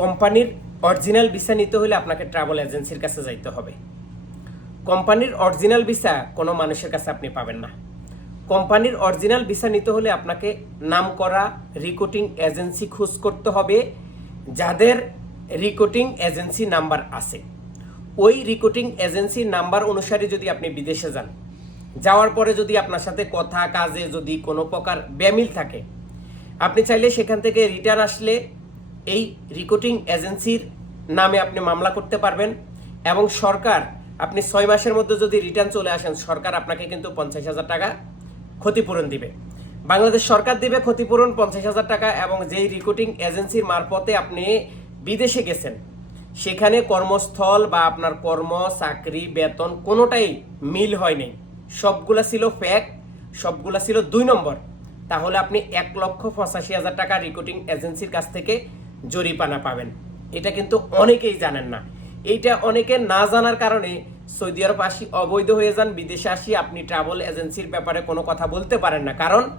কোম্পানির original visa নিতে হলে আপনাকে ট্রাভেল এজেন্সির কাছে যাইতে হবে। কোম্পানির অরিজিনাল ভিসা কোনো মানুষের কাছে আপনি পাবেন না। কোম্পানির অরিজিনাল ভিসা নিতে হলে আপনাকে নাম করা রিক্রুটিং এজেন্সি খোঁজ করতে হবে, যাদের রিক্রুটিং এজেন্সি নাম্বার আছে। ওই রিক্রুটিং এজেন্সির নাম্বার অনুসারে যদি আপনি বিদেশে যান, যাওয়ার পরে যদি আপনার সাথে কথা, কাজে যদি কোনো প্রকার ব্যামিল থাকে, আপনি চাইলে সেখান থেকে রিটার্ন আসলে এই রিক্রুটিং এজেন্সির নামে আপনি মামলা করতে পারবেন এবং সরকার, আপনি ছয় মাসের মধ্যে যদি রিটার্ন চলে আসেন, সরকার আপনাকে কিন্তু পঞ্চাশ হাজার টাকা ক্ষতিপূরণ দিবে। বাংলাদেশ সরকার দিবে ক্ষতিপূরণ পঞ্চাশ হাজার টাকা এবং যেই রিক্রুটিং এজেন্সির মারফতে আপনি বিদেশে গেছেন, সেখানে কর্মস্থল বা আপনার কর্ম, চাকরি, বেতন কোনোটাই মিল হয়নি। সবগুলা ছিল ফ্যাক সবগুলা ছিল দুই নম্বর। তাহলে আপনি এক লক্ষ পঁচাশি হাজার টাকা রিক্রুটিং এজেন্সির কাছ থেকে জরিপানা পাবেন। এটা কিন্তু অনেকেই জানেন না। এইটা অনেকে না জানার কারণে সৌদি আরব আসি, অবৈধ হয়ে যান, বিদেশে আসি, আপনি ট্রাভেল এজেন্সির ব্যাপারে কোনো কথা বলতে পারেন না। কারণ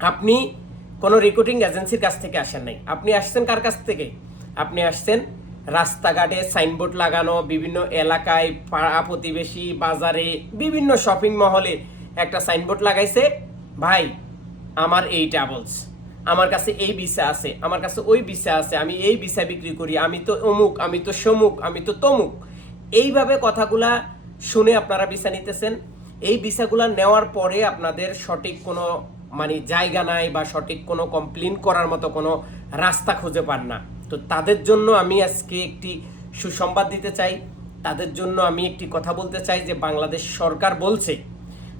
আপনি কোনো রিক্রুটিং এজেন্সির কাছ থেকে আসেন নাই। আপনি আসছেন কার কাছ থেকে? আপনি আসছেন রাস্তাঘাটে সাইনবোর্ড লাগানো, বিভিন্ন এলাকায় পাড়া প্রতিবেশী, বাজারে, বিভিন্ন শপিং মহলে একটা সাইনবোর্ড লাগাইছে, ভাই, আমার এই ট্রাভেলস আমার কাছে এই ভিসা আছে, আমার কাছে ওই ভিসা আছে, আমি এই ভিসা বিক্রি করি, আমি তো অমুক, আমি তো সমুক, আমি তো তমুক। এইভাবে কথাগুলা শুনে আপনারা ভিসা নিতেছেন। এই ভিসাগুলা নেওয়ার পরে আপনাদের সঠিক কোনো মানে জায়গা নাই বা সঠিক কোনো কমপ্লেন করার মতো কোনো রাস্তা খুঁজে পান না। তো তাদের জন্য আমি আজকে একটি সুসংবাদ দিতে চাই। তাদের জন্য আমি একটি কথা বলতে চাই যে বাংলাদেশ সরকার বলছে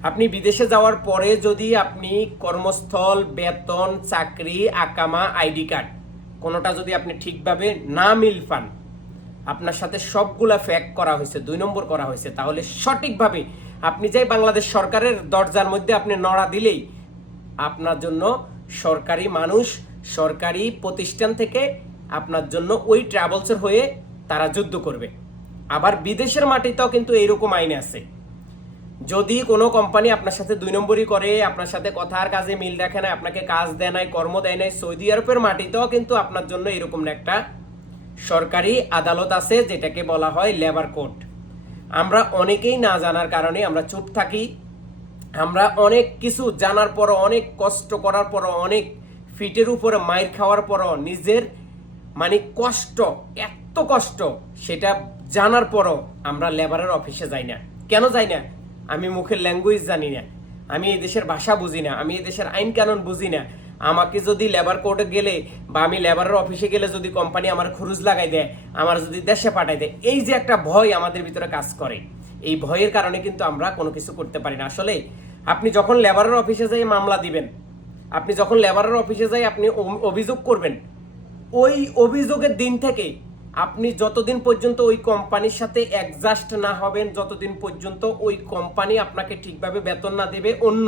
আপনি বিদেশে যাওয়ার পরে যদি আপনি কর্মস্থল, বেতন, চাকরি, আকামা, আইডি কার্ড, কোনোটা যদি আপনি ঠিকভাবে না মিল পান, আপনার সাথে সবগুলা ফ্যাক করা হয়েছে, দুই নম্বর করা হয়েছে, তাহলে সঠিকভাবে আপনি যাই বাংলাদেশ সরকারের দরজার মধ্যে আপনি নড়া দিলেই আপনার জন্য সরকারি মানুষ, সরকারি প্রতিষ্ঠান থেকে আপনার জন্য ওই ট্রাভেলসের হয়ে তারা যুদ্ধ করবে। আবার বিদেশের মাটিতেও কিন্তু এইরকম আইন আছে। যদি কোনো কোম্পানি আপনার সাথে দুই নম্বরই করে, আপনার সাথে কথার কাজে মিল রাখে না আপনাকে কাজ দেয় নাই, কর্ম দেয় নাই, সৌদি আরবের মাটিতেও কিন্তু আপনার জন্য এরকম একটা সরকারি আদালত আছে, যেটাকে বলা হয় লেবার কোর্ট আমরা অনেকেই না জানার কারণে আমরা চুপ থাকি। আমরা অনেক কিছু জানার পরও, অনেক কষ্ট করার পরও, অনেক ফিটের উপরে মাইর খাওয়ার পরও, নিজের মানে কষ্ট, এত কষ্ট, সেটা জানার পরও আমরা লেবারের অফিসে যাই না। কেন যাই না? আমি মুখের ল্যাঙ্গুয়েজ জানি না। আমি এই দেশের ভাষা বুঝি না। আমি এই দেশের আইন কানুন বুঝি না। আমাকে যদি লেবার কোর্টে গেলে বা আমি লেবারের অফিসে গেলে যদি কোম্পানি আমার খরচ লাগাই দেয়, আমার যদি দেশে পাঠাই দেয়, এই যে একটা ভয় আমাদের ভিতরে কাজ করে। এই ভয়ের কারণে কিন্তু আমরা কোনো কিছু করতে পারি না। আসলে আপনি যখন লেবারের অফিসে যাই মামলা দিবেন, আপনি যখন লেবারের অফিসে যাই আপনি অভিযোগ করবেন, ওই অভিযোগের দিন থেকে আপনি যতদিন পর্যন্ত ওই কোম্পানির সাথে অ্যাডজাস্ট না হবেন যতদিন পর্যন্ত ওই কোম্পানি আপনাকে ঠিকভাবে বেতন না দেবে অন্য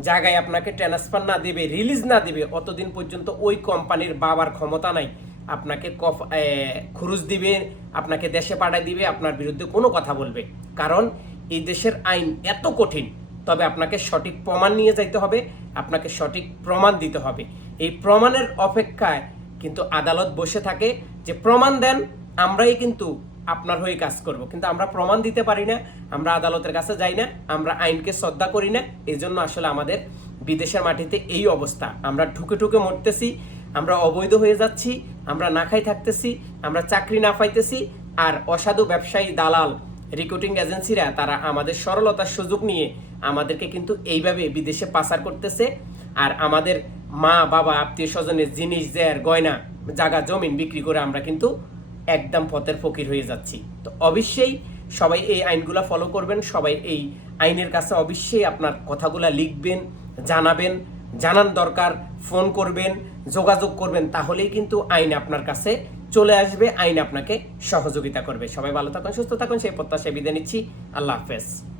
জায়গায় আপনাকে ট্রান্সফার না দেবে রিলিজ না দেবে অতদিন পর্যন্ত ওই কোম্পানির বাবার ক্ষমতা নাই। আপনাকে কফ এ, খুরুজ দিবে আপনাকে দেশে পাঠায় দিবে আপনার বিরুদ্ধে কোনো কথা বলবে। কারণ এই দেশের আইন এত কঠিন তবে আপনাকে সঠিক প্রমাণ নিয়ে যাইতে হবে আপনাকে সঠিক প্রমাণ দিতে হবে। এই প্রমাণের অপেক্ষায় কিন্তু আদালত বসে থাকে যে প্রমাণ দেন, আমরাই কিন্তু আপনার হয়ে কাজ করব। কিন্তু আমরা প্রমাণ দিতে পারি না, আমরা আদালতের কাছে যাই না, আমরা আইনকে শ্রদ্ধা করি না এই জন্য আসলে আমাদের বিদেশের মাটিতে এই অবস্থা। আমরা ঢুকে ঠুকে মরতেছি, আমরা অবৈধ হয়ে যাচ্ছি, আমরা না খাই থাকতেছি, আমরা চাকরি না পাইতেছি, আর অসাধু ব্যবসায়ী দালাল রিক্রুটিং এজেন্সিরা তারা আমাদের সরলতার সুযোগ নিয়ে আমাদেরকে কিন্তু এইভাবে বিদেশে পাচার করতেছে, আর আমাদের মা, বাবা, আত্মীয় স্বজনের জিনিস জের গয়না, জাগা, জমিন বিক্রি করে আমরা কিন্তু একদম পথের ফকির হয়ে যাচ্ছি। তো অবশ্যই সবাই এই আইনগুলা ফলো করবেন, সবাই এই আইনের কাছে অবশ্যই আপনার কথাগুলা লিখবেন, জানাবেন, জানান দরকার, ফোন করবেন, যোগাযোগ করবেন, তাহলেই কিন্তু আইন আপনার কাছে চলে আসবে, আইন আপনাকে সহযোগিতা করবে। সবাই ভালো থাকুন, সুস্থ থাকুন, সেই প্রত্যাশায় বিদায় নিচ্ছি। আল্লাহ হাফেজ।